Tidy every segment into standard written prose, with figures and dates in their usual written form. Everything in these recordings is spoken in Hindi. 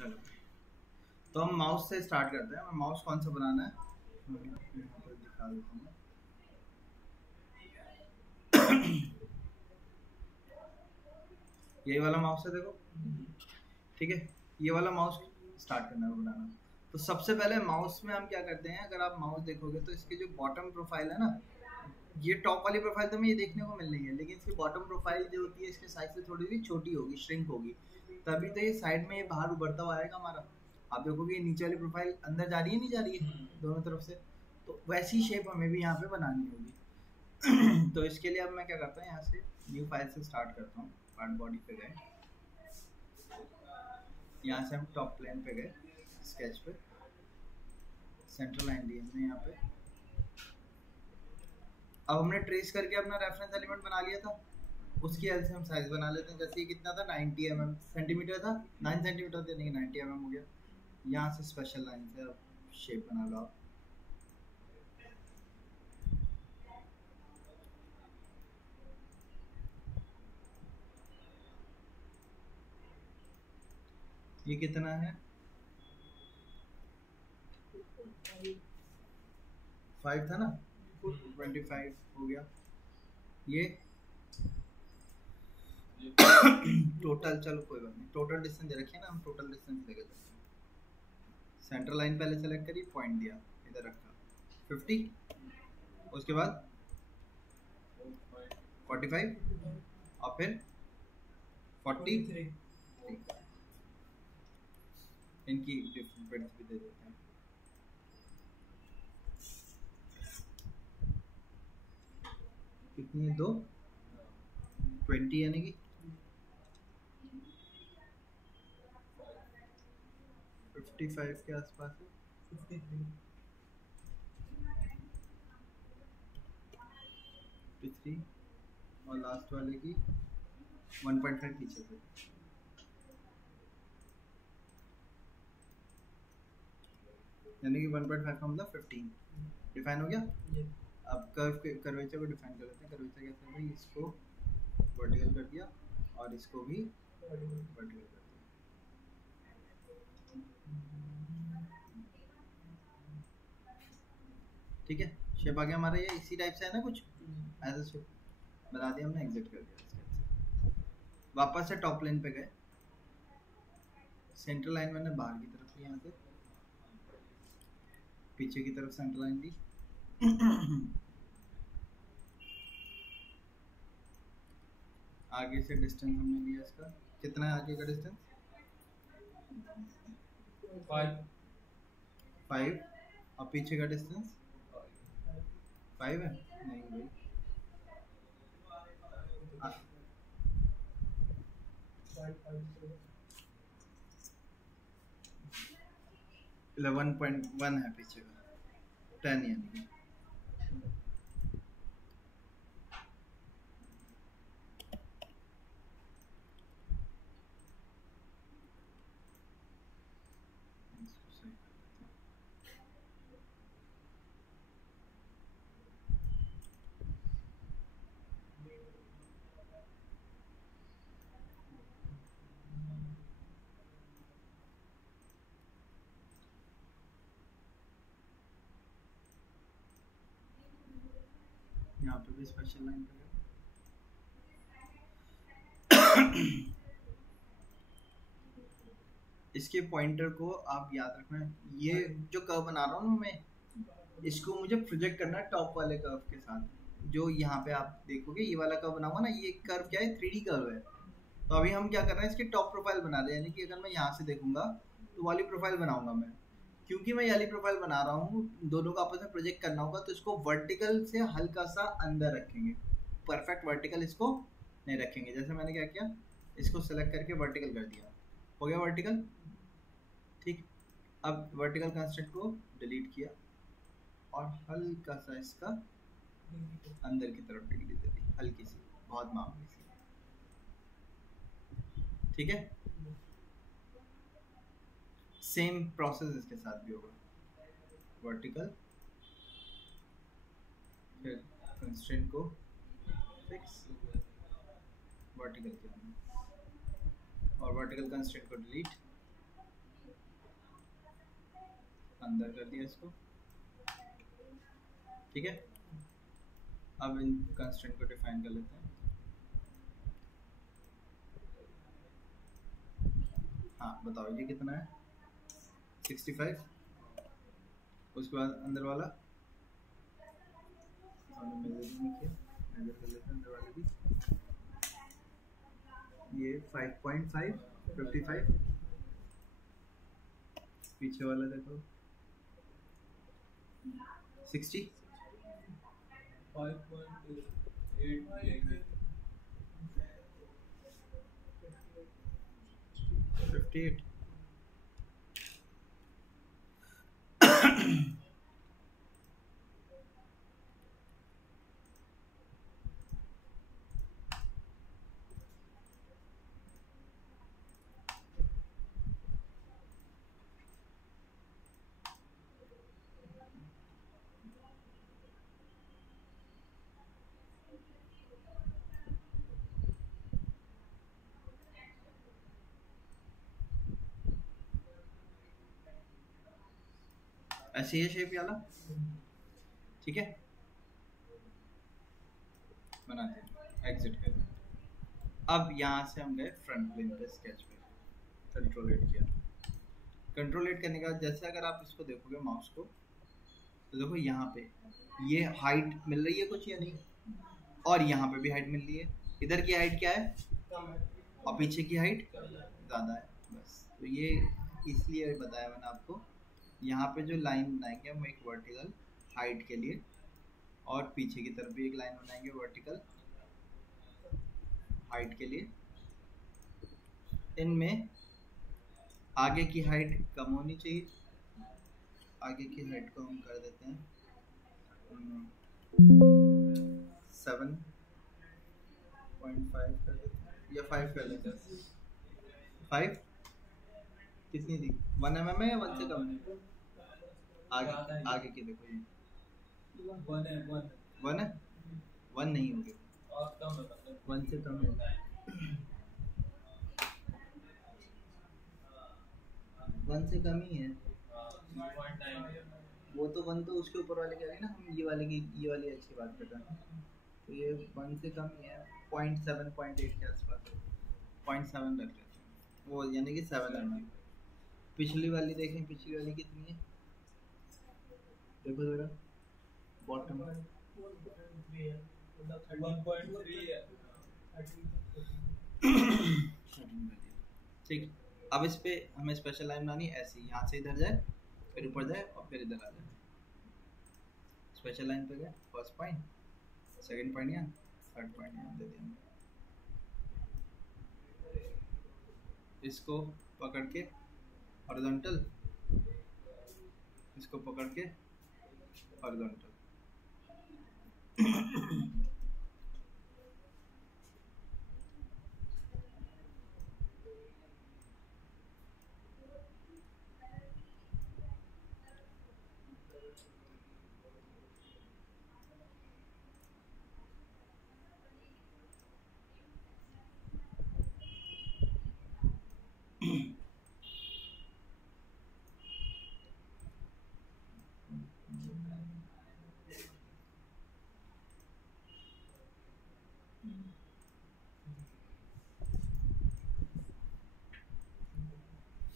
चलो तो हम माउस से स्टार्ट करते हैं। माउस कौन सा बनाना है यहाँ पर दिखा देता हूँ। यही वाला माउस है, देखो ठीक है। ये वाला माउस स्टार्ट करना है बनाना। तो सबसे पहले माउस में हम क्या करते हैं, अगर आप माउस देखोगे तो इसकी जो बॉटम प्रोफाइल है ना, ये टॉप वाली प्रोफाइल तो हमें ये देखने को मिल रही है, लेकिन इसकी बॉटम प्रोफाइल जो होती है इसके साइज से थोड़ी सी छोटी होगी, श्रिंक होगी, तभी तो ये साइड में ये बाहर उभरता हुआ आएगा हमारा। आप देखोगे ये नीचे वाली प्रोफाइल अंदर जा रही है, नहीं जा रही है दोनों तरफ से, तो वैसी शेप हमें भी यहाँ पे बनानी होगी। तो इसके लिए अब मैं क्या करता हूँ, यहाँ से न्यू फाइल से स्टार्ट करता हूँ। पार्ट बॉडी पे गए, यहाँ से हम टॉप प्लेन पे गए, स्केच पे सेंट्रल लाइन दी हमने यहाँ पे। अब हमने ट्रेस करके अपना रेफरेंस एलिमेंट बना लिया था, उसकी हेल्प से हम साइज बना लेते हैं। जैसे ये कितना था, 90 mm सेंटीमीटर था, 9 सेंटीमीटर थे, लेकिन 90 mm हो गया। यहाँ से स्पेशल लाइन से अब शेप बना लो आप। ये कितना है, 5 था ना, 25 हो गया। ये टोटल, चलो कोई बात नहीं, टोटल डिस्टेंस दे रखिए ना, हम टोटल डिस्टेंस लेके चलते हैं। सेंट्रल लाइन पहले सेलेक्ट करी, पॉइंट दिया, इधर रखा 50, उसके बाद 45 और फिर 43। इनकी डिफरेंट विड्थ भी दे देते हैं। कितनी है, 2 20 यानी कि 55 के आसपास है, 53 और लास्ट वाले की 1.5 पीछे से। यानी कि 1.5 का मतलब 15 डिफाइन हो गया। अब कर्वेचर को डिफाइन कर लेते हैं। कर्वेचर कैसे है भाई, इसको वर्टिकल कर दिया और इसको भी वर्टिकल कर दिया। ठीक है, शेप आ गया हमारा। ये इसी टाइप से है ना, कुछ ऐसा शेप बना दिया हमने, एग्जिट कर दिया इसके। वापस से टॉप लाइन पे गए, सेंटर लाइन मैंने बाहर की तरफ ली, यहाँ से पीछे की तरफ सेंटर लाइन दी। आगे से डिस्टेंस हमने लिया इसका, कितना है आगे का डिस्टेंस, 5 और पीछे का डिस्टेंस 5 है, नहीं भाई 11.1 है पीछे का, 10 यानी कि। यहाँ पे भी स्पेशल लाइन पे इसके पॉइंटर को आप याद रखना, ये जो कर्व बना रहा हूँ मैं, इसको मुझे प्रोजेक्ट करना है टॉप वाले कर्व के साथ। जो यहाँ पे आप देखोगे ये वाला कर्व बनाऊंगा ना, ये कर्व क्या है, 3D कर्व है। तो अभी हम क्या कर रहे हैं, इसकी टॉप प्रोफाइल बना रहे हैं। यानी कि अगर मैं यहाँ से देखूंगा तो वाली प्रोफाइल बनाऊंगा मैं, क्योंकि मैं ये वाली प्रोफाइल बना रहा हूँ, दोनों का आपस में प्रोजेक्ट करना होगा, तो इसको वर्टिकल से हल्का सा अंदर रखेंगे। परफेक्ट वर्टिकल इसको नहीं रखेंगे। जैसे मैंने क्या किया, इसको सेलेक्ट करके वर्टिकल कर दिया, हो गया वर्टिकल। ठीक, अब वर्टिकल कंस्ट्रक्ट को डिलीट किया और हल्का सा इसका अंदर की तरफ डिग्री दे दी, हल्की सी, बहुत मामूली सी। ठीक है, सेम प्रोसेस इसके साथ भी होगा। वर्टिकल, फिर कंस्ट्रेंट को फिक्स, वर्टिकल किया और वर्टिकल कंस्ट्रेंट को डिलीट, अंदर कर दिया इसको, ठीक है। अब इन कंस्ट्रेंट को डिफाइन कर लेते हैं। हाँ बताओ ये कितना है, 65। उसके बाद अंदर वाला हमने मेजर नहीं किया, मेजर कर लेते हैं अंदर वाले भी। ये 5.5 55। पीछे वाला देखो 60 58। ऐसे ही शेप वाला, ठीक है। बनाते हैं, एग्जिट करते हैं। अब यहाँ से हम गए फ्रंट प्लेन पे, स्केच पे कंट्रोल 8 किया। कंट्रोल 8 करने के बाद जैसे अगर आप इसको देखोगे माउस को, तो देखो यहाँ पे ये हाइट मिल रही है कुछ या नहीं, और यहाँ पे भी हाइट मिल रही है। इधर की हाइट क्या है, और पीछे की हाइट ज़्यादा है, बस। तो ये इसलिए बताया मैंने आपको, यहाँ पे जो लाइन बनाएंगे हम एक वर्टिकल हाइट के लिए, और पीछे की तरफ भी एक लाइन बनाएंगे वर्टिकल हाइट के लिए। इनमें आगे की हाइट कम होनी चाहिए, आगे की हाइट को हम कर देते हैं 7.5 कर देते हैं, या 5 कर लेते हैं। 5 कितनी थी, 1 mm है या 1 से कम है? आगे आगे की देखो, ये 1 है, 1 नहीं होगी, 1 से कम है। 1 से कम ही है, वो तो 1 तो उसके ऊपर वाले की आ गई ना, हम ये वाले की, ये वाली अच्छी बात कर रहे हैं। तो ये 1 से कम ही है, 0.7 0.8 के आसपास, 0.7 रख लेते हैं वो, यानी कि 7 mm। पिछली वाली देखें, पिछली वाली कितनी है, देखो जरा बॉटम 1.3 है, ठीक। अब इस पे हमें स्पेशल लाइन बनानी है, ऐसी यहाँ से इधर जाए, फिर ऊपर जाए, और फिर इधर आ जाए। स्पेशल लाइन पे गए, फर्स्ट पॉइंट, सेकंड पॉइंट यहाँ, थर्ड पॉइंट यहाँ दे दिया। इसको पकड़ के हॉरिजॉन्टल, इसको पकड़ के हॉरिजॉन्टल।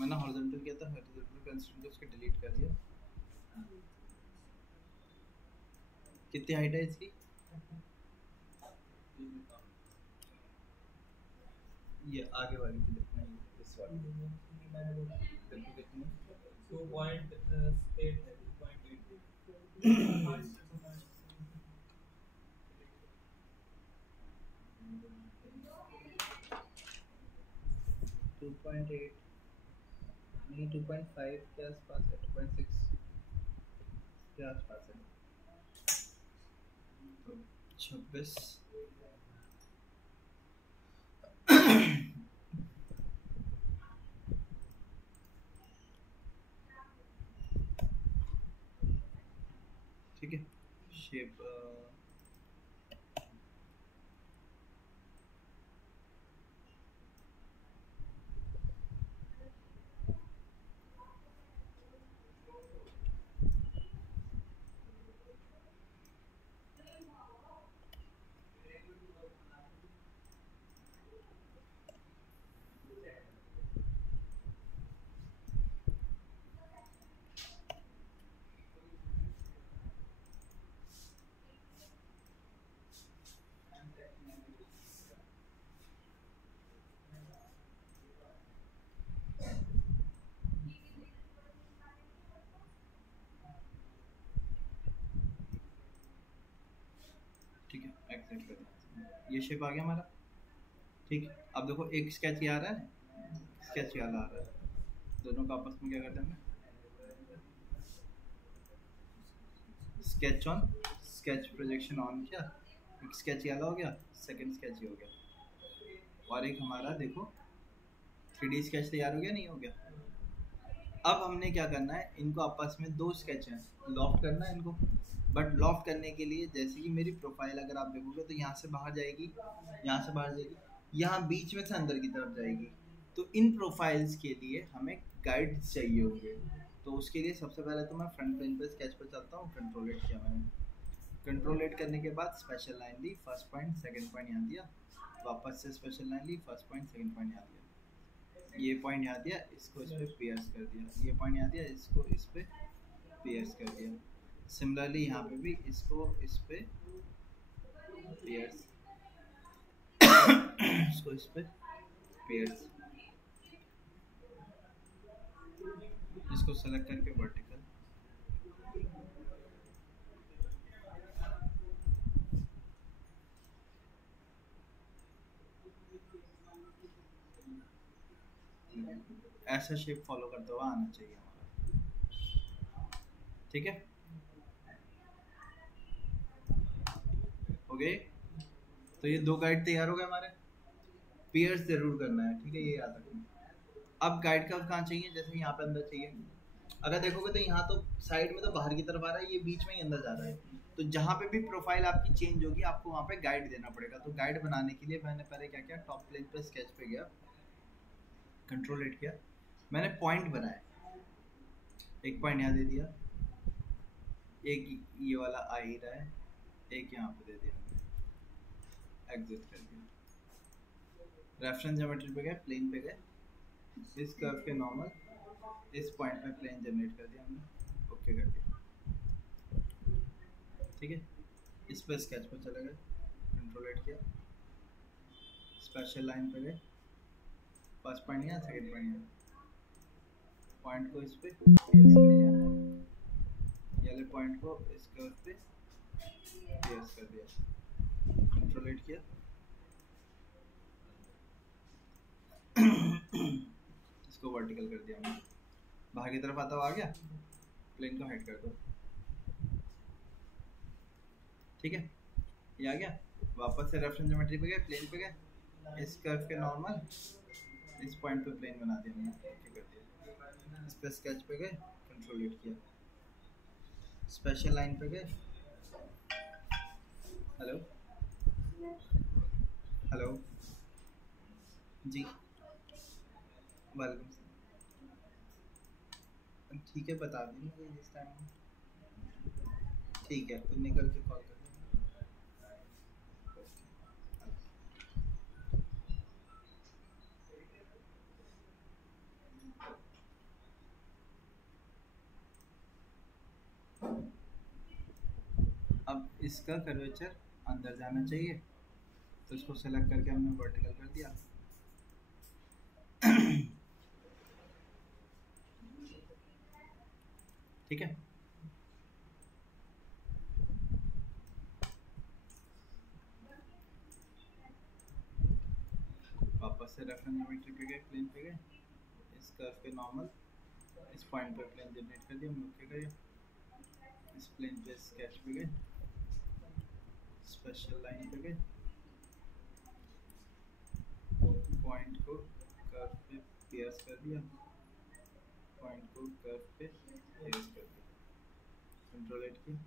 मैंने हॉरिजॉन्टल किया था, हॉरिजॉन्टल कंस्ट्रेंट उसके डिलीट कर दिया। कितनी हाइट है इसकी, ये आगे वाली की देखना है, इस वाली देखो कितनी 2.8 है, 2.8 नहीं, 2.5 के आसपास है, 2.6 के आसपास है। तो 26 ठीक है। शेप ठीक है, एग्जिट कर दिया, ये शेप आ गया हमारा। ठीक है, अब देखो एक स्केच ये आ रहा है, स्केच ये वाला आ रहा है, दोनों का आपस में क्या करते हैं, sketch on, sketch projection on किया, एक स्केच ये वाला हो गया, सेकंड स्केच ये हो गया, और एक हमारा देखो 3D स्केच तैयार हो गया, नहीं हो गया। अब हमने क्या करना है, इनको आपस में दो स्केच हैं, लॉफ्ट करना है इनको। बट लॉफ्ट करने के लिए जैसे कि मेरी प्रोफाइल अगर आप देखोगे तो यहाँ से बाहर जाएगी, यहाँ से बाहर जाएगी, यहाँ बीच में से अंदर की तरफ जाएगी। तो इन प्रोफाइल्स के लिए हमें गाइड्स चाहिए होंगे। तो उसके लिए सबसे पहले तो मैं फ्रंट प्लेन पे स्केच पर चलता हूँ, कंट्रोल एट किया मैंने, कंट्रोल एट करने के बाद स्पेशल लाइन ली, फर्स्ट पॉइंट सेकंड पॉइंट यहाँ दिया, वापस से स्पेशल लाइन ली, फर्स्ट पॉइंट सेकंड पॉइंट यहाँ दिया, ये पॉइंट यहाँ दिया, इसको इस पर पियर्स कर दिया, ये पॉइंट यहाँ दिया, इसको इस पर पियर्स कर दिया। सिमिलरली यहाँ पे भी इसको इस पे पियर्स इसको इस पे पियर्स, इसको सेलेक्ट करके वर्टिकल, ऐसा शेप फॉलो करते हुआ आना चाहिए हमारा। ठीक है, हो गए। तो ये दो गाइड तैयार हो गए हमारे, पियर्स जरूर करना है, ठीक है, ये याद रखना। अब गाइड का कहाँ चाहिए, जैसे यहाँ पे अंदर चाहिए, अगर देखोगे तो यहाँ तो साइड में तो बाहर की तरफ आ रहा है, ये बीच में ही अंदर जा रहा है। तो जहाँ पे भी प्रोफाइल आपकी चेंज होगी आपको वहाँ पे गाइड देना पड़ेगा। तो गाइड बनाने के लिए मैंने पहले क्या किया, टॉप प्लेन पे स्केच पे गया, कंट्रोल एट किया, मैंने पॉइंट बनाया, एक पॉइंट यहाँ दे दिया, एक ये वाला आ ही रहा है, एक यहाँ पे दे दिया, एग्जिट कर दिया, रेफरेंस ज्योमेट्री पे गए, प्लेन पे गए, इस कर्व के नॉर्मल इस पॉइंट पे प्लेन जनरेट कर दिया हमने, ओके कर दिया। ठीक है, इस पर स्केच पर चले गए, कंट्रोल एट किया, स्पेशल लाइन पे गए, फर्स्ट पॉइंट यहाँ, सेकंड पॉइंट यहाँ, पॉइंट को इस पे प्लेस कर दिया, ये पॉइंट को इस कर्व पे प्लेस कर दिया, कंट्रोल एट किया, इसको वर्टिकल कर दिया हमने, बाहर की तरफ आता हुआ आ गया, प्लेन को हाइड कर दो। ठीक है, ये आ गया, वापस से रेफरेंस ज्योमेट्री पे गए, प्लेन पे गए, इस कर्व के नॉर्मल इस पॉइंट पे प्लेन बना दिया हमने, ओके कर दिया, इस पे स्केच पे गए, कंट्रोल एट किया, स्पेशल लाइन पे गए, हेलो हेलो जी, वेलकम, ठीक है बता दें मुझे जिस टाइम, ठीक है तो निकल के कॉल कर दें। अब इसका कर्वेचर अंदर जाना चाहिए, तो इसको सेलेक्ट करके हमने वर्टिकल कर दिया, ठीक है, वापस से रेफरेंस ज्योमेट्री पे गए, प्लेन पे गए, इस कर्व के नॉर्मल इस पॉइंट पे प्लेन जनरेट कर दिया, ओके करिए, इस प्लेन पे स्केच पे गए, स्पेशल लाइन पे गए, पॉइंट को कर्व पे पियर्स कर दिया, पॉइंट को कर्व पे पियर्स कर दिया, कंट्रोल एट किया,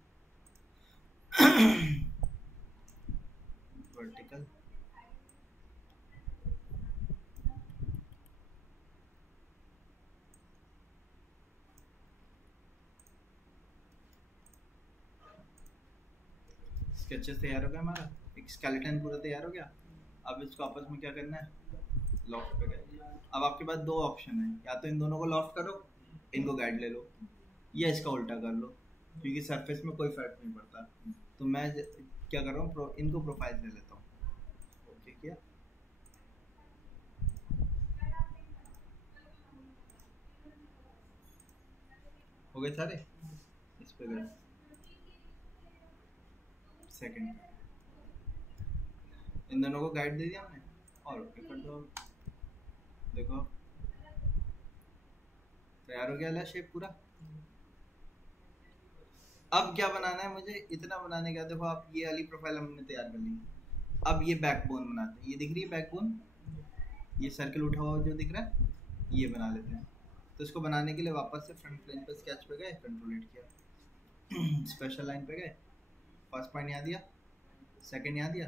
वर्टिकल, स्केचेस तैयार हो गया हमारा, एक स्केलेटन पूरा तैयार हो गया। अब इसको आपस में क्या करना है, लॉफ्ट पे गए। अब आपके पास दो ऑप्शन है, या तो इन दोनों को लॉफ्ट करो, इनको गाइड ले लो, या इसका उल्टा कर लो, क्योंकि सरफेस में कोई फर्क नहीं पड़ता। तो मैं क्या कर रहा हूँ, इनको प्रोफाइल ले लेता हूँ, ओके किया, हो गए सारे, इस पे गए, सेकंड इन दोनों को गाइड दे दिया हमने और ओके कर दो। देखो तैयार हो गया वाला शेप पूरा। अब क्या बनाना है मुझे, इतना बनाने का देखो आप ये वाली प्रोफाइल हमने तैयार कर ली। अब ये बैकबोन बनाते हैं, ये दिख रही है बैकबोन, ये सर्कल उठा हुआ जो दिख रहा है ये बना लेते हैं। तो इसको बनाने के लिए वापस से फ्रंट प्लेन पर स्केच पे गए, कंट्रोल हिट किया, स्पेशल लाइन पे गए, फर्स्ट पॉइंट यहाँ दिया, सेकंड यहाँ दिया,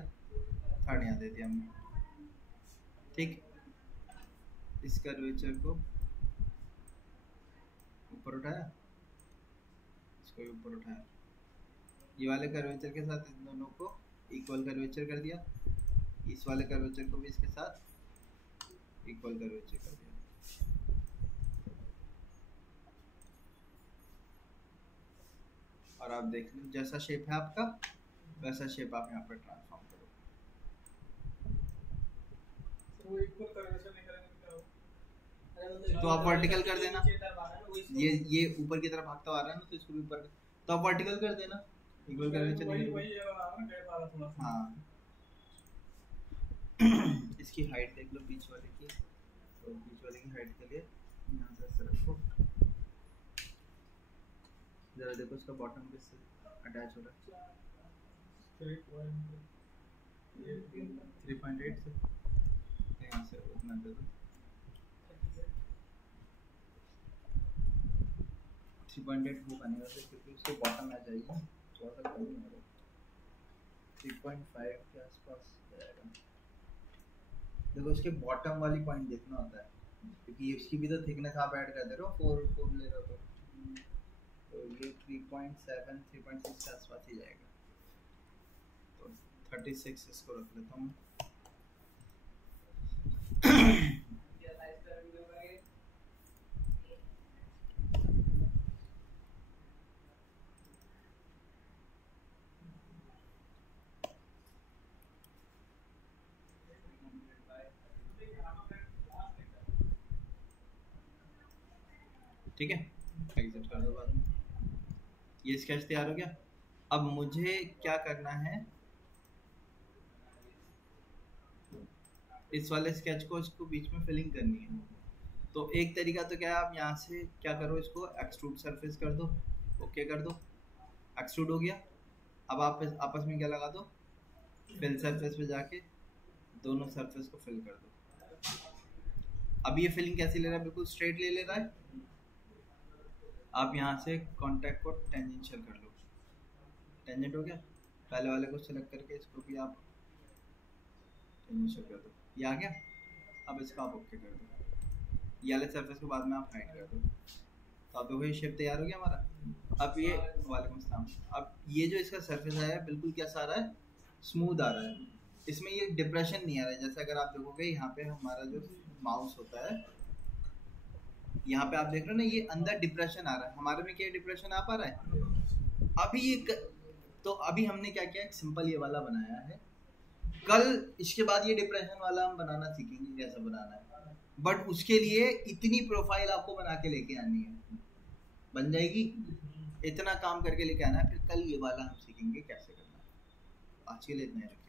थर्ड यहाँ दे दिया हमने। ठीक, इस कर्वेचर को ऊपर उठाया, इसको भी ऊपर उठाया, ये वाले कर्वेचर के साथ इन दोनों को इक्वल कर्वेचर कर दिया, इस वाले कर्वेचर को भी इसके साथ इक्वल कर्वेचर कर दिया। और आप देख लो जैसा शेप है आपका वैसा शेप आप यहाँ पर ट्रांसफॉर्म करो। तो आप वर्टिकल कर देना, ये ऊपर की तरफ भागता आ रहा है ना, तो इसको भी ऊपर, तो आप वर्टिकल कर देना, इक्वल कर्वेचर नहीं। हाँ इसकी हाइट देख लो बीच वाले की, तो बीच वाले की हाइट के लिए यहाँ से ऐसे रखो, जरा देखो इसका बॉटम किससे अटैच हो रहा है, 3.8 से, यहाँ से उतना दे दो, 3.8 वो बनेगा फिर, क्योंकि उसके बॉटम आ जाएगी, थोड़ा सा कम ही होगा, 3.5 के आसपास जाएगा। देखो इसके बॉटम वाली पॉइंट देखना होता है, क्योंकि उसकी भी तो थिकनेस आप ऐड कर दे रहे हो, 4 ले रहे हो, तो ये 3.7 3.6 के आसपास ही जाएगा। तो 36 इसको रख लेता हूँ। ठीक है, एग्जिट कर दो बाद में। ये स्केच तैयार हो गया। अब मुझे क्या करना है, इस वाले स्केच को इसको बीच में फिलिंग करनी है। तो एक तरीका तो क्या है, आप यहाँ से क्या करो, इसको एक्सट्रूड सरफेस कर दो, ओके कर दो, एक्सट्रूड हो गया। अब आप आपस में क्या लगा दो, फिल सरफेस पे जाके दोनों सरफेस को फिल कर दो। अब ये फिलिंग कैसी ले रहा है, बिल्कुल स्ट्रेट ले रहा है। आप यहाँ से कॉन्टैक्ट को टेंजेंशियल कर लो, टेंजेंट हो गया, पहले वाले को सेलेक्ट करके इसको भी आप टेंजेंशियल कर दो, ये आ गया। अब इसको आप ओके कर दो, ये वाले सरफेस को बाद में आप हाइड कर दो। तो आप देखो ये शेप तैयार हो गया हमारा। अब ये वालेकुम सलाम, अब ये जो इसका सरफेस आया है बिल्कुल कैसा आ रहा है, स्मूथ आ रहा है, इसमें ये डिप्रेशन नहीं आ रहा है। जैसे अगर आप देखोगे यहाँ पे हमारा जो माउस होता है, यहाँ पे आप देख रहे हो ना, ये अंदर डिप्रेशन आ रहा है, हमारे में क्या डिप्रेशन आ पा रहा है अभी ये तो अभी हमने क्या किया, एक सिंपल ये वाला बनाया है। कल इसके बाद ये डिप्रेशन वाला हम बनाना सीखेंगे कैसे बनाना है, बट उसके लिए इतनी प्रोफाइल आपको बना के लेके आनी है, बन जाएगी, इतना काम करके लेके आना है, फिर कल ये वाला हम सीखेंगे कैसे करना है। आज के लिए इतना ही।